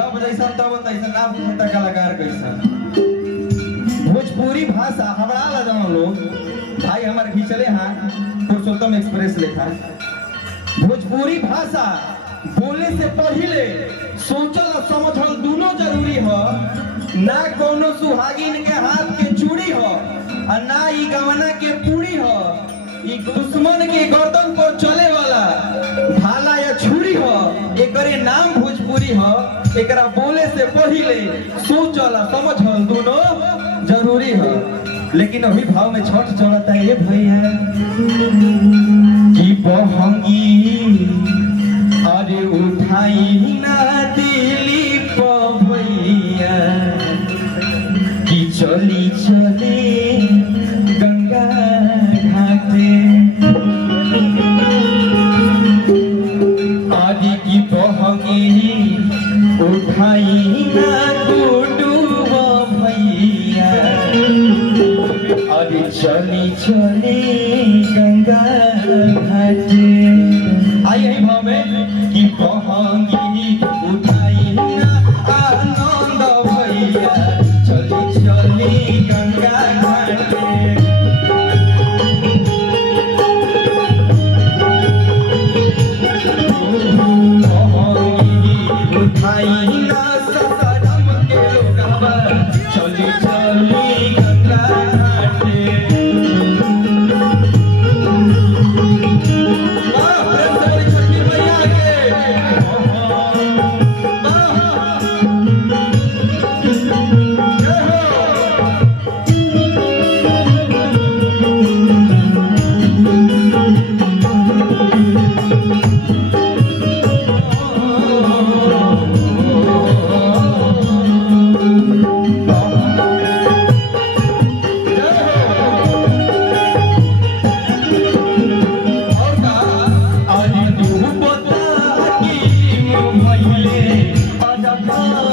जब जैसा तब तैसा ना बुझता कलाकार कैसा। भोजपुरी भाषा हमारा लगा लोग भाई हमारे खींचले हाँ पुरुषोत्तम एक्सप्रेस लिखा। भोजपुरी भाषा बोले से पहले सोचल और समझल दोनों जरूरी हो। ना कोनो सुहागिन के हाथ के चूड़ी हो और ना ई गवना के पूरी हो। ई दुश्मन के गर्दन पर चले वाला भाला या छुरी हो। एकरे नाम भोजपुरी हो। एकरा बोले से पहले सोचल और समझल दोनों जरूरी हो। लेकिन अभी भाव में छठ चढ़ता है ये भैया कि बहंगी अरे उठाई ना दिली भैया कि चली चले गंगा घाटे आदि की बहंगी उठाई ना डूबा भैया अरे चली चले गंगा घाटे। आई यही भाव में कि बहंगी उठाई ना आनंद भैया चली चली गंगा घाटे। बहंगी उठाई ना ससरम के लोगवा चली चली गंगा घाटे। Oh